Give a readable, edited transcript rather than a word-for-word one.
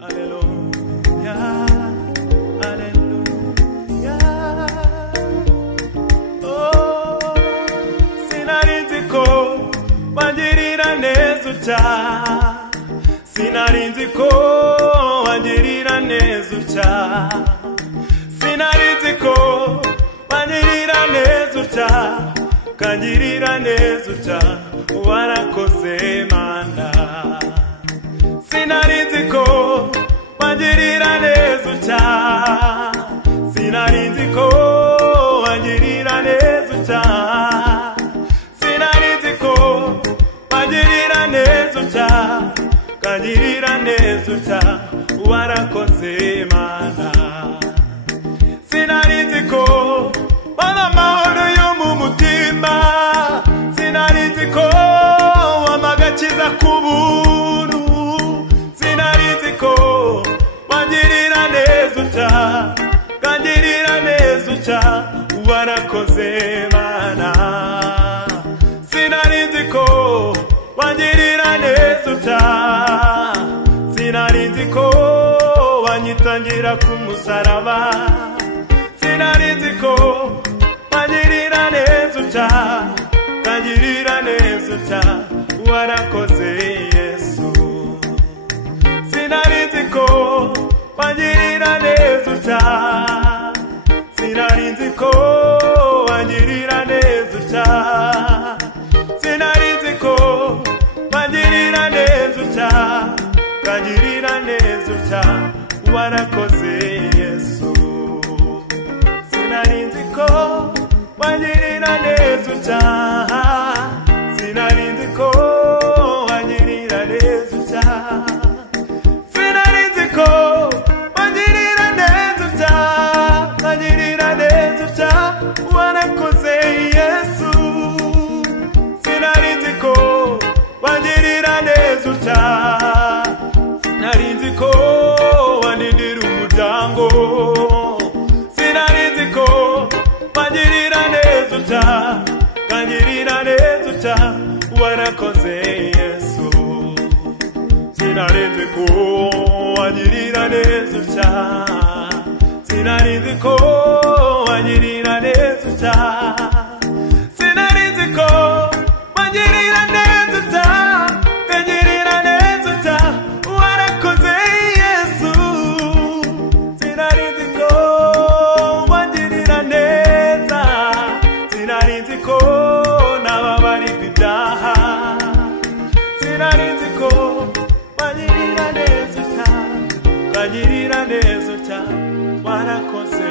Hallelujah, hallelujah. Oh, sinarinzi ko wangirira neza utya, sinarinzi ko wangirira neza utya, sinarinzi ko wangirira neza utya, kangirira neza utya, warakoze Mana. Sinarinzi ko wangirira neza utya, sinarinzi ko wangirira neza utya, sinarinzi ko wangirira neza utya, kangirira neza utya, warakoze Mana. Sinarinzi ko wana amahoro yo mu mutima, sinarinzi ko wamagakiza kubuntu, sinarinzi ko wangirira neza utya, kangirira neza utya, warakoze Mana. Sinarinzi ko wangirira neza utya, sinarinzi ko wanyitangira ku musaraba, sinarinzi ko wangirira neza utya, kangirira neza utya, warakoze Yesu. Sinarinzi ko wangirira neza utya, sinarinzi ko wangirira neza utya, sinarinzi ko wangirira neza utya, kangirira neza utya, warakoze Yesu. Sinarinzi ko wangirira neza utya, sinarinzi ko wangirira neza utya, sinarinzi ko wangirira neza utya, kangirira neza utya, warakoze Yesu. Sinarinzi ko wangirira neza utya, sinarinzi ko wandindira umuryango, sinarinzi ko wangirira neza utya, kangirira neza utya, warakoze Yesu. Sinarinzi ko wangirira neza utya, sinarinzi ko wangirira neza utya, sinarinzi ko wangirira neza utya, kangirira neza utya, warakoze Yesu. Sinarinzi ko wangirira neza, sinarinzi ko nababarirwa ibyaha, sinarinzi ko wangirira neza utya, kangirira neza utya, warakoze